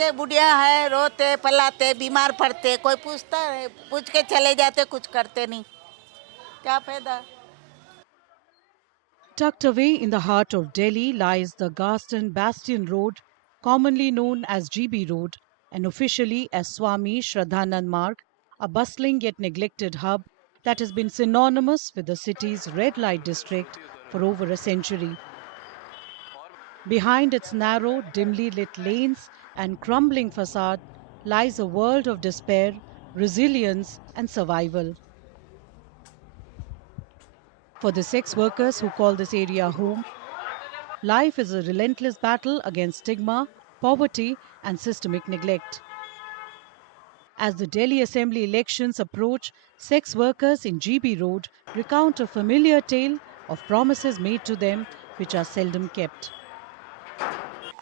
ये बुढ़िया है, रोते पलाते बीमार पड़ते, कोई पूछता है, पूछ के चले जाते, कुछ करते नहीं, क्या फायदा। Tucked away in the heart of Delhi lies the Garston Bastion Road, commonly known as GB Road and officially as Swami Shraddhanand Marg, a bustling yet neglected hub that has been synonymous with the city's red light district for over a century. Behind its narrow, dimly lit lanes and crumbling facade lies a world of despair, resilience, and survival. For the sex workers who call this area home, life is a relentless battle against stigma, poverty, and systemic neglect. As the Delhi Assembly elections approach, sex workers in GB Road recount a familiar tale of promises made to them which are seldom kept.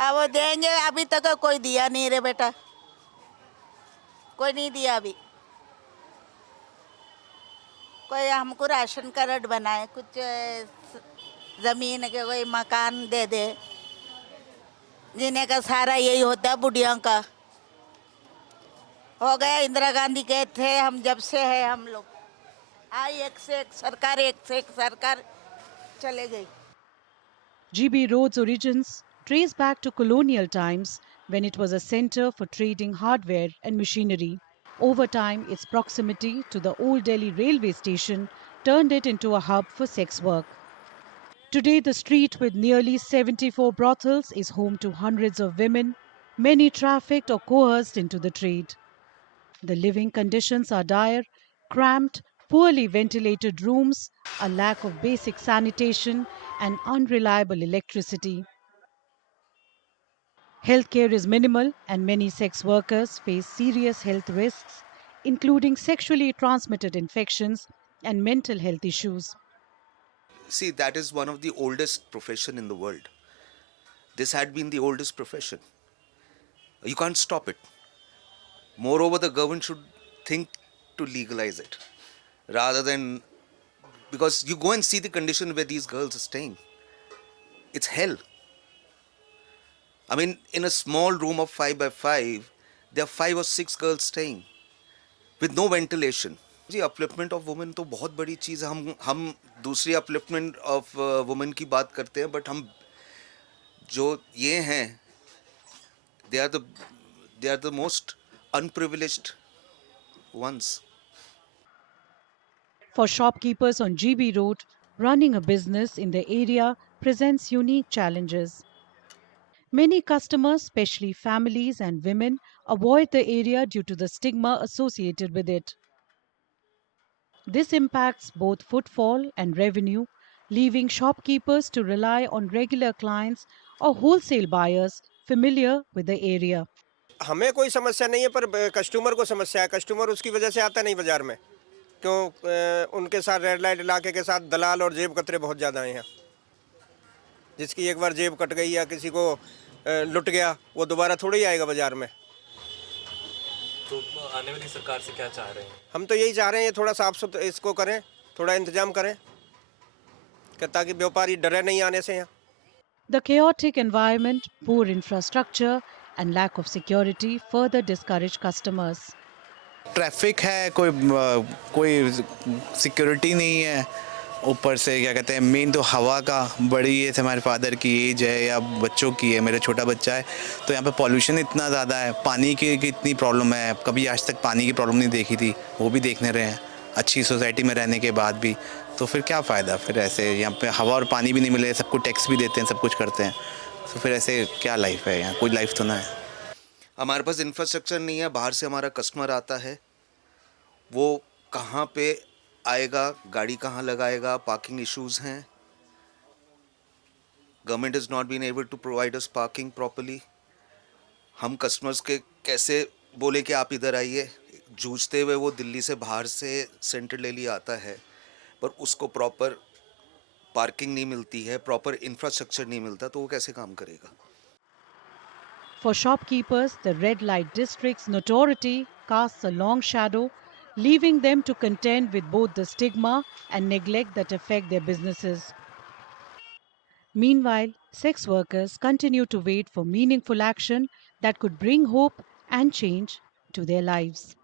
अब वो देंगे, अभी तक कोई दिया नहीं रे बेटा, कोई नहीं दिया अभी। कोई हमको राशन कार्ड बनाए, कुछ जमीन के कोई मकान दे दे, जीने का सारा यही होता है बुढ़िया का। हो गया, इंदिरा गांधी के थे, हम जब से है हम लोग आई, एक से एक सरकार, एक से एक सरकार चले गई। GB Road's origins trace back to colonial times when it was a center for trading hardware and machinery. Over time, its proximity to the old Delhi railway station turned it into a hub for sex work. Today, the street with nearly 74 brothels is home to hundreds of women, many trafficked or coerced into the trade. The living conditions are dire, cramped, poorly ventilated rooms, a lack of basic sanitation, and unreliable electricity. Healthcare is minimal, and many sex workers face serious health risks, including sexually transmitted infections and mental health issues. See, that is one of the oldest profession in the world. This had been the oldest profession. You can't stop it. Moreover, the government should think to legalize it rather than, because you go and see the condition where these girls are staying. It's hell. I mean, in a small room of 5 by 5, there are 5 or 6 girls staying with no ventilation. जी upliftment of women तो बहुत बड़ी चीज़ है. हम दूसरी upliftment of women की बात करते हैं, बट हम जो ये हैं, they are the most unprivileged ones. For shopkeepers on GB Road, running a business in the area presents unique challenges. Many customers, especially families and women, avoid the area due to the stigma associated with it. This impacts both footfall and revenue, leaving shopkeepers to rely on regular clients or wholesale buyers familiar with the area. हमें कोई समस्या नहीं है, पर customer को समस्या है. Customer उसकी वजह से आता नहीं बाजार में, क्यों? उनके साथ रेड लाइट इलाके के साथ दलाल और जेब कतरे बहुत ज़्यादा हैं. जिसकी एक बार जेब कट गई या किसी को लुट गया, वो दोबारा थोड़ी ही आएगा बाजार में. तो आने वाली सरकार से क्या चाह रहे हैं? हम तो यही चाह रहे हैं, थोड़ा साफ सुथरा इसको करें, थोड़ा इंतजाम करें, ताकि व्यापारी डरे नहीं आने से यहाँ. The chaotic environment, poor infrastructure, and lack of security further discourage customers. Traffic है, कोई सिक्योरिटी नहीं है. ऊपर से क्या कहते हैं, मेन तो हवा का बड़ी है. हमारे फादर की एज है या बच्चों की है, मेरा छोटा बच्चा है, तो यहाँ पे पॉल्यूशन इतना ज़्यादा है. पानी की इतनी प्रॉब्लम है, कभी आज तक पानी की प्रॉब्लम नहीं देखी थी, वो भी देखने रहे हैं अच्छी सोसाइटी में रहने के बाद भी. तो फिर क्या फ़ायदा? फिर ऐसे यहाँ पे हवा और पानी भी नहीं मिले, सबको टैक्स भी देते हैं, सब कुछ करते हैं, तो फिर ऐसे क्या लाइफ है? यहाँ कोई लाइफ तो ना है. हमारे पास इंफ्रास्ट्रक्चर नहीं है. बाहर से हमारा कस्टमर आता है, वो कहाँ पे आएगा, गाड़ी कहाँ लगाएगा, पार्किंग इश्यूज हैं. Government is not been able to provide us parking properly. हम कस्टमर्स के कैसे बोले कि आप इधर आइए? जूझते हुए वो दिल्ली से बाहर से सेंट्रल दिल्ली आता है, पर उसको प्रॉपर पार्किंग नहीं मिलती है, प्रॉपर इंफ्रास्ट्रक्चर नहीं मिलता, तो वो कैसे काम करेगा? For shopkeepers, the red light district's notoriety casts a long shadow, leaving them to contend with both the stigma and neglect that affect their businesses. Meanwhile, sex workers continue to wait for meaningful action that could bring hope and change to their lives.